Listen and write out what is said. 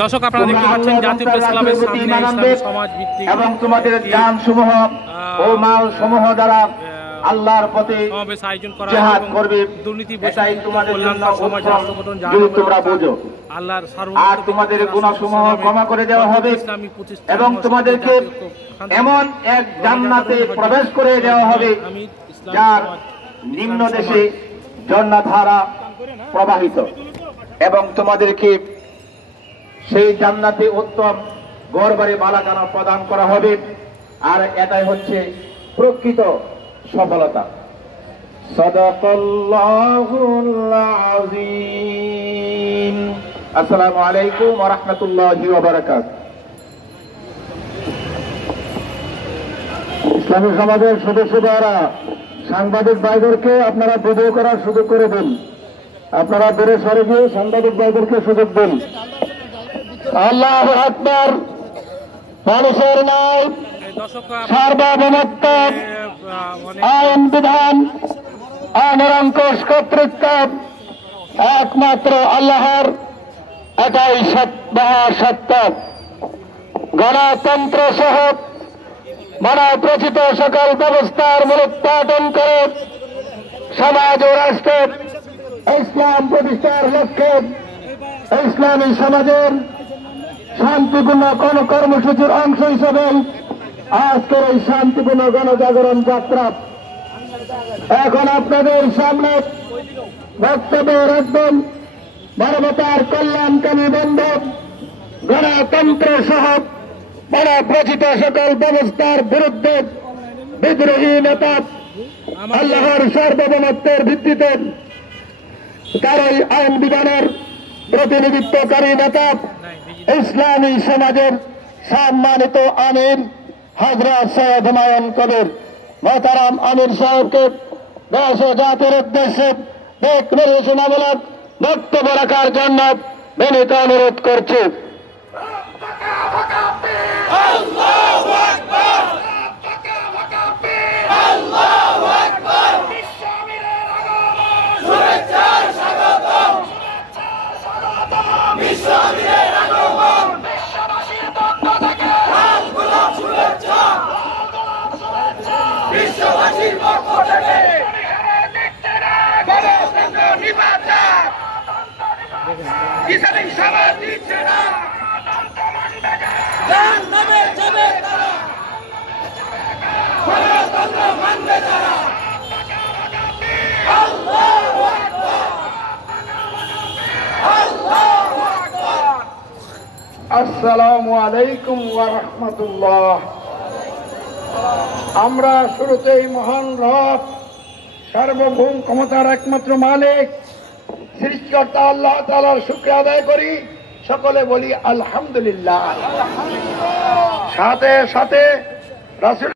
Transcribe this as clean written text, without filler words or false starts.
দর্শক আপনারা দেখতে পাচ্ছেন জাতীয় প্রেস ক্লাবের সামনে ইসলামী সমাজ ভিত্তিক এবং তোমাদের জান সমূহ ও মাল সমূহ দ্বারা আল্লাহর পথে সমাবেশ আয়োজন করা জিহাদ করবে। দুর্নীতি এটাই তোমাদের জন্য সমাজ রাষ্ট্রগঠন যদি তোমরা বুঝো। আল্লাহর আর তোমাদের গুনাহসমূহ ক্ষমা করে দেওয়া হবে এবং তোমাদেরকে এমন এক জান্নাতে প্রবেশ করে দেওয়া হবে যার নিম্ন দেশে ঝর্ণাধারা প্রবাহিত এবং তোমাদেরকে সেই জান্নাতে উত্তম ঘরবাড়ি মালাকানা প্রদান করা হবে। আর এটাই হচ্ছে প্রকৃত সফলতা। সাদাকাল্লাহুল আযীম। আসসালামু আলাইকুম ওয়া রাহমাতুল্লাহি ওয়া বারাকাতুহু। ইসলামী সমাজের সদস্যরা সাংবাদিক ভাইদেরকে আপনারা ভিডিও করার সুযোগ করে দিন। আপনারা দূরে সরে গিয়ে সাংবাদিক ভাইদেরকে সুযোগ দিন। আল্লাহু আকবার। মানুষের ন্যায় সার্বভৌমত্ব আইন বিধান অনিরঙ্কুশ কর্তৃত্ব একমাত্র আল্লাহর, এটাই মহাসত্য। গণতন্ত্র সহ মানবরচিত সকল ব্যবস্থার মূলোৎপাটন করে সমাজ ও রাষ্ট্রে ইসলাম প্রতিষ্ঠার লক্ষ্যে ইসলামী সমাজের শান্তিপূর্ণ কোন কর্মসূচির অংশ হিসেবে আজকের এই শান্তিপূর্ণ গণজাগরণ যাত্রা। এখন আপনাদের সামনে বক্তব্য রাখবেন মানবতার কল্যাণকামী বন্ধন গণতন্ত্র সহ মানবরচিত সকল ব্যবস্থার বিরুদ্ধে বিদ্রোহী নেতা, আল্লাহর সার্বভৌমত্বের ভিত্তিতে তারই আইন বিধানের প্রতিনিধিত্বকারী নেতা, ইসলামী সমাজের সম্মানিত আমির হযরত সৈয়দ হুমায়ুন কবির মোহতারাম আমির সাহেবকে দেশ ও জাতির উদ্দেশ্যে দিক নির্দেশনামূলক বক্তব্য রাখার জন্য বিনীত অনুরোধ করছি। বিশ্ববাসীর পক্ষ থেকে ইসলামী সমাজ দিচ্ছে না, যাবে তারা গণতন্ত্র মানবে তারা। আল্লাহু আকবার, আল্লাহু আকবার। আসসালামু আলাইকুম ওয়া রাহমাতুল্লাহ। আমরা শুরুতেই মহান রব, সার্বভৌম ক্ষমতার একমাত্র মালিক সৃষ্টিকর্তা আল্লাহ তাআলার শুকরিয়া আদায় করি। সকলে বলি আলহামদুলিল্লাহ। সাথে সাথে রাসূল